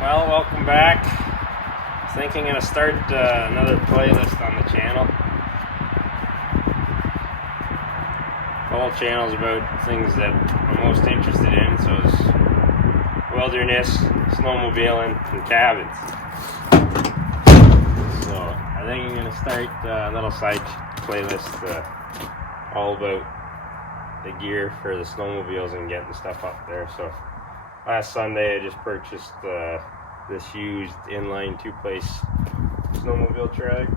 Well, welcome back. Thinking I'm gonna start another playlist on the channel. The whole channel is about things that I'm most interested in, so it's wilderness, snowmobiling, and cabins. So I think I'm gonna start a little side playlist all about the gear for the snowmobiles and getting stuff up there. So last Sunday I just purchased this used inline 2-place snowmobile trailer.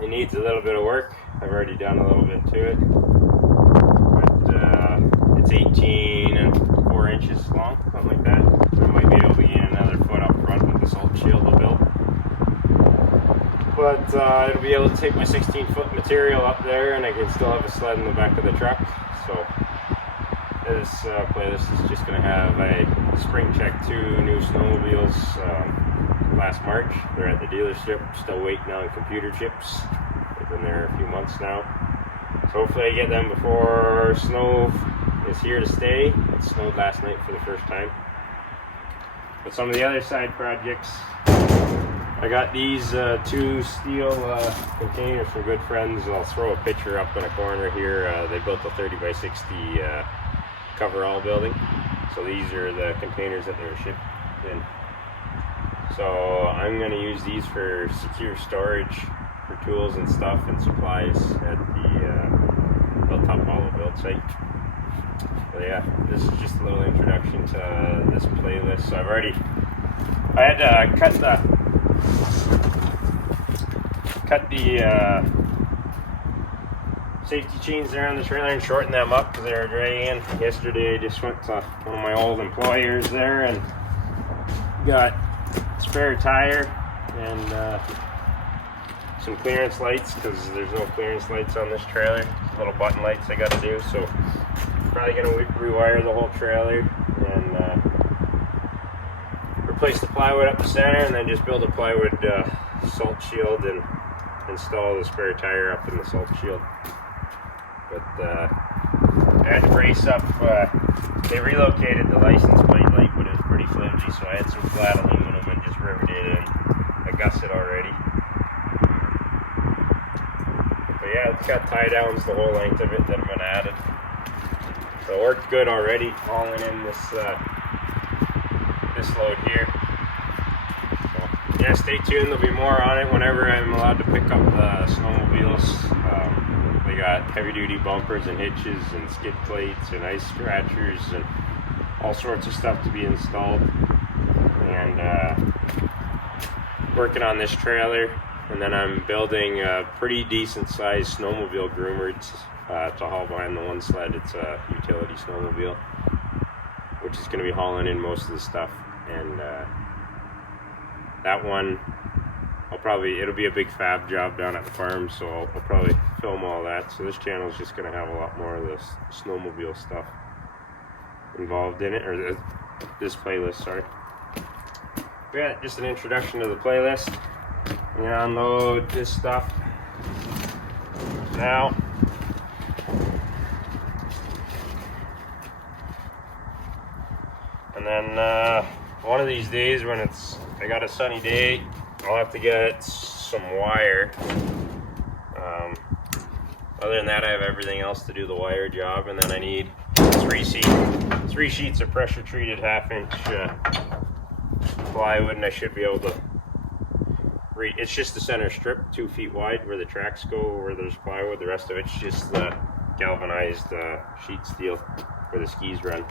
It needs a little bit of work. I've already done a little bit to it, but it's 18 and 4 inches long, something like that. I might be able to gain another foot up front with the salt shield I built, but it'll be able to take my 16-foot material up there, and I can still have a sled in the back of the truck. So this playlist is just going to have a spring check 2 new snowmobiles last March. They're at the dealership, still waiting on computer chips. They've been there a few months now. So hopefully I get them before snow is here to stay. It snowed last night for the first time. But some of the other side projects, I got these 2 steel containers from good friends. I'll throw a picture up in a corner here. They built a 30 by 60 coverall building. So these are the containers that they were shipped in. So I'm going to use these for secure storage for tools and stuff and supplies at the Hilltop Hollow build site. So yeah, this is just a little introduction to this playlist. So I had to cut the safety chains there on the trailer and shorten them up because they were dragging. Yesterday I just went to one of my old employers there and got a spare tire and some clearance lights, because there's no clearance lights on this trailer. Little button lights I got to do, so probably going to rewire the whole trailer and replace the plywood up the center, and then just build a plywood salt shield and install the spare tire up in the salt shield. But I had to brace up. They relocated the license plate light, but it was pretty flimsy, so I had some flat aluminum and just riveted it in. I gusset already. But yeah, it's got tie downs the whole length of it that have been added. So it worked good already, hauling in this load here. So yeah, stay tuned. There'll be more on it whenever I'm allowed to pick up the snowmobiles. We got heavy duty bumpers and hitches and skid plates and ice scratchers and all sorts of stuff to be installed. And working on this trailer, and then I'm building a pretty decent sized snowmobile groomer to haul behind the one sled. It's a utility snowmobile, which is going to be hauling in most of the stuff. And that one, it'll be a big fab job down at the farm, so I'll probably film all that. So this channel is just going to have a lot more of this snowmobile stuff involved in it, or this playlist, sorry. Yeah, just an introduction to the playlist. I'm gonna unload this stuff now. And then one of these days when I got a sunny day, I'll have to get some wire. Other than that, I have everything else to do the wire job, and then I need 3 sheets of pressure treated 1/2-inch plywood, and I should be able to it's just the center strip 2 feet wide where the tracks go, where there's plywood. The rest of it's just the galvanized sheet steel where the skis run.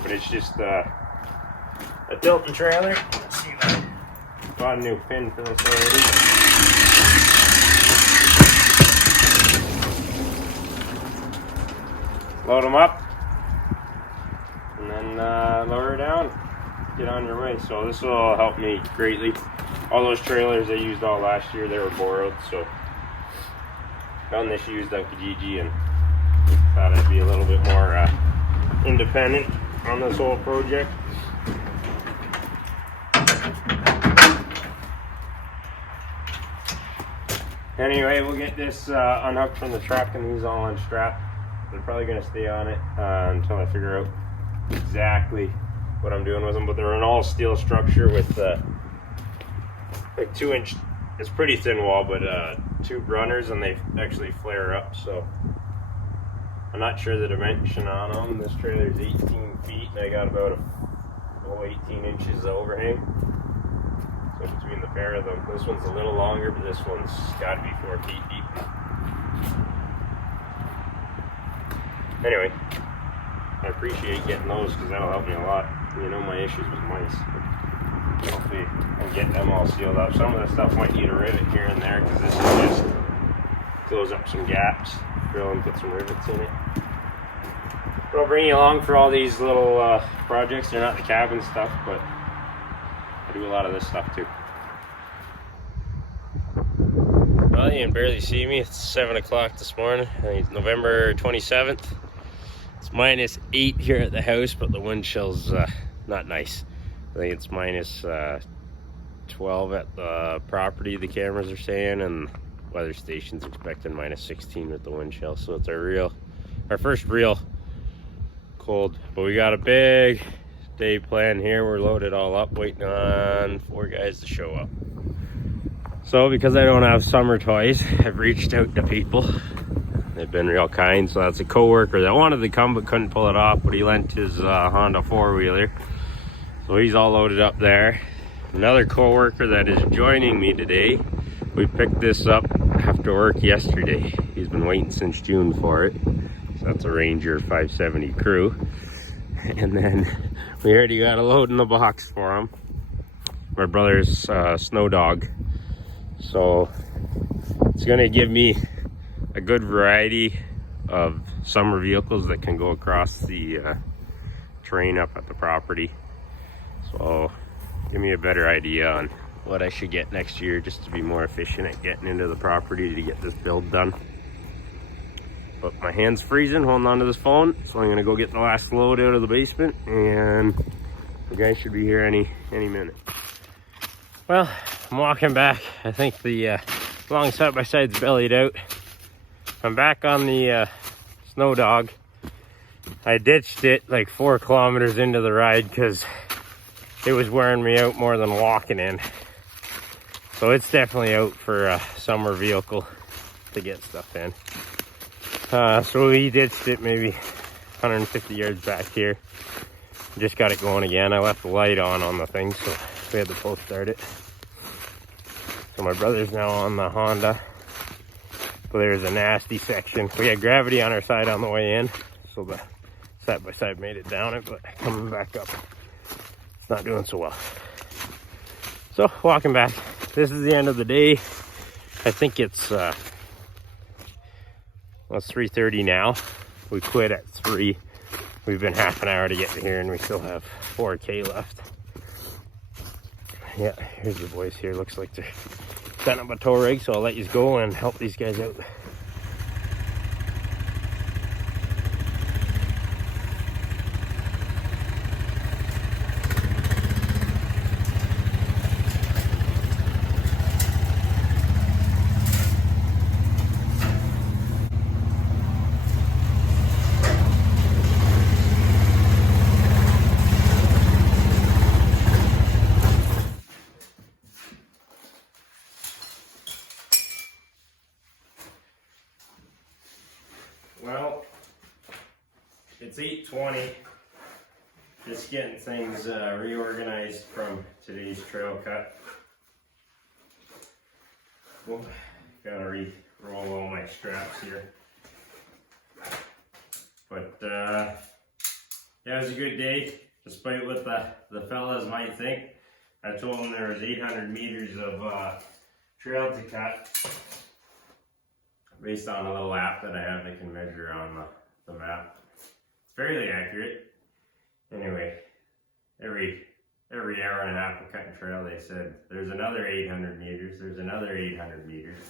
But it's just a Tilton trailer. Let's see if I bought a new pin for this already. Load them up and then lower her down, get on your way. So this will help me greatly. All those trailers I used all last year, they were borrowed, so found this used on Kijiji and thought I'd be a little bit more independent on this whole project. Anyway, we'll get this unhooked from the truck and these all unstrapped. They're probably going to stay on it until I figure out exactly what I'm doing with them. But they're an all steel structure with like 2-inch, it's pretty thin wall, but tube runners, and they actually flare up. So I'm not sure the dimension on them. This trailer is 18 feet, and I got about 18 inches of overhang. So between the pair of them, this one's a little longer, but this one's got to be 4 feet deep. Anyway, I appreciate getting those because that'll help me a lot. You know my issues with mice. Hopefully I can get them all sealed up. Some of the stuff might need a rivet here and there because this is just close up some gaps, drill and put some rivets in it. But I'll bring you along for all these little projects. They're not the cabin stuff, but I do a lot of this stuff too. Well, you can barely see me. It's 7 o'clock this morning. I think it's November 27th. It's -8 here at the house, but the wind chill's not nice. I think it's -12 at the property, the cameras are saying, and weather station's expecting -16 with the wind chill. So it's our first real cold. But we got a big day planned here. We're loaded all up, waiting on 4 guys to show up. So because I don't have summer toys, I've reached out to people. They've been real kind. So that's a co-worker that wanted to come but couldn't pull it off, but he lent his Honda 4-wheeler. So he's all loaded up there. Another co-worker that is joining me today. We picked this up after work yesterday. He's been waiting since June for it. So that's a Ranger 570 crew. And then we already got a load in the box for him. My brother's Snow Dog. So it's gonna give me a good variety of summer vehicles that can go across the terrain up at the property. So give me a better idea on what I should get next year just to be more efficient at getting into the property to get this build done. But my hand's freezing holding onto this phone, so I'm gonna go get the last load out of the basement, and the guys should be here any minute. Well, I'm walking back. I think the long side-by-side's bellied out. I'm back on the Snow Dog. I ditched it like 4 kilometers into the ride because it was wearing me out more than walking in. So it's definitely out for a summer vehicle to get stuff in. So we ditched it maybe 150 yards back here. Just got it going again. I left the light on the thing, so we had to pull start it. So my brother's now on the Honda. So there's a nasty section. We had gravity on our side on the way in, so the side-by-side made it down it, but coming back up, it's not doing so well. So walking back. This is the end of the day. I think it's well, it's 3:30 now. We quit at 3. We've been half an hour to get to here, and we still have 4K left. Yeah, here's the boys here. Looks like they're setting up a tow rig, so I'll let you go and help these guys out. Well, it's 8:20. Just getting things reorganized from today's trail cut. Well, gotta re-roll all my straps here. But yeah, it was a good day, despite what the fellas might think. I told them there was 800 meters of trail to cut. Based on a little app that I have, they can measure on the map. It's fairly accurate. Anyway, every hour and a half of cutting trail, they said there's another 800 meters, there's another 800 meters.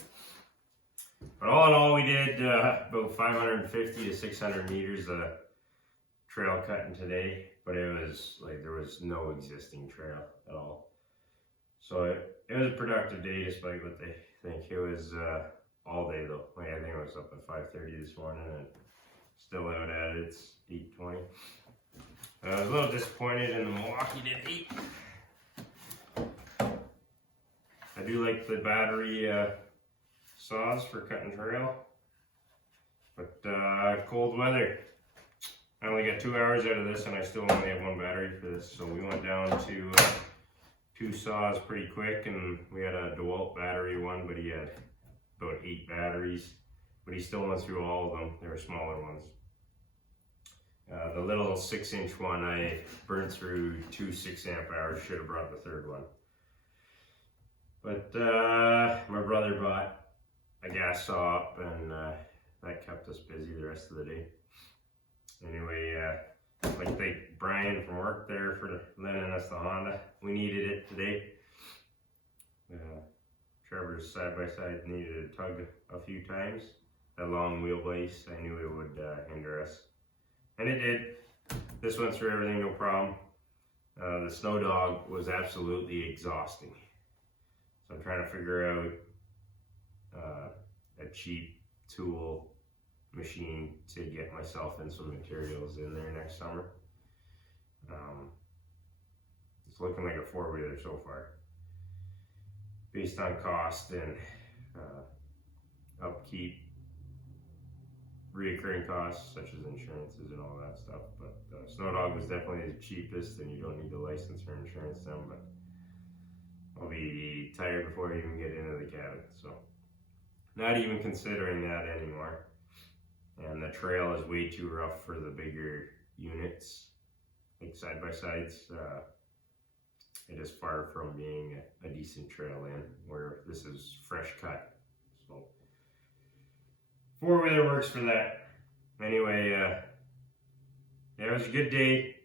But all in all, we did about 550 to 600 meters of trail cutting today, but it was like there was no existing trail at all. So it was a productive day despite what they think. It was all day though. Like I think I was up at 5:30 this morning and still out at it. It's 8:20. I was a little disappointed in the Milwaukee did 8. I do like the battery saws for cutting trail, but cold weather. I only got 2 hours out of this and I still only have 1 battery for this, so we went down to 2 saws pretty quick, and we had a DeWalt battery one, but he had about 8 batteries, but he still went through all of them. They were smaller ones. The little 6-inch one, I burned through 2 6-amp hours. Should have brought the 3rd one. But my brother bought a gas saw up, and that kept us busy the rest of the day. Anyway, I'd like to thank Brian from work there for lending us the Honda. We needed it today. Trevor's side-by-side needed a tug a few times. That long wheelbase, I knew it would hinder us. And it did. This went through everything, no problem. The Snow Dog was absolutely exhausting. So I'm trying to figure out a cheap tool machine to get myself and some materials in there next summer. It's looking like a 4-wheeler so far, based on cost and upkeep, reoccurring costs such as insurances and all that stuff. But Snow Dog was definitely the cheapest, and you don't need the license or insurance then. But I'll be tired before I even get into the cabin, so not even considering that anymore. And the trail is way too rough for the bigger units, like side-by-sides. It is far from being a decent trail in, where this is fresh cut. So 4-wheeler works for that. Anyway, yeah, it was a good day.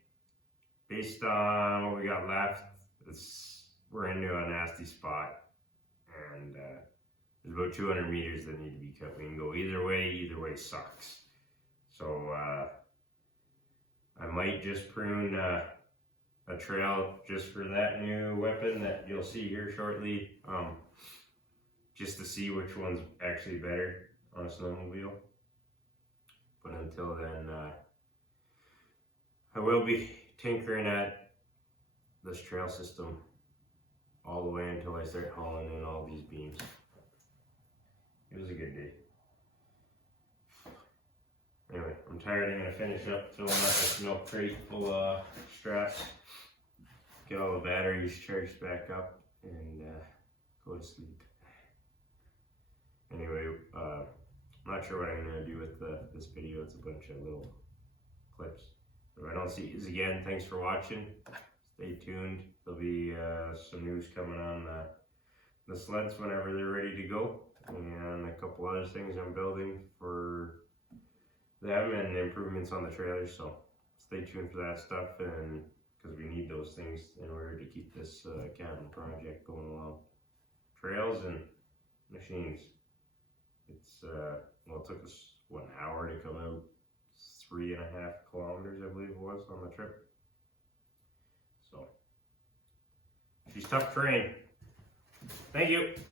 Based on what we got left, we're into a nasty spot, and there's about 200 meters that need to be cut. We can go either way sucks. So I might just prune a trail just for that new weapon that you'll see here shortly, just to see which one's actually better on a snowmobile. But until then, I will be tinkering at this trail system all the way until I start hauling in all these beams. It was a good day. Anyway, I'm tired. I'm gonna finish up filling up this milk crate full of straps, get all the batteries charged back up, and go to sleep. Anyway, I'm not sure what I'm gonna do with this video. It's a bunch of little clips. If I don't see you again, thanks for watching. Stay tuned. There'll be some news coming on the sleds whenever they're ready to go, and a couple other things I'm building for them and improvements on the trailers. So stay tuned for that stuff, and because we need those things in order to keep this cabin project going along. Trails and machines. It's well, it took us what, an hour to come out 3.5 kilometers, I believe it was, on the trip. So she's tough terrain. Thank you.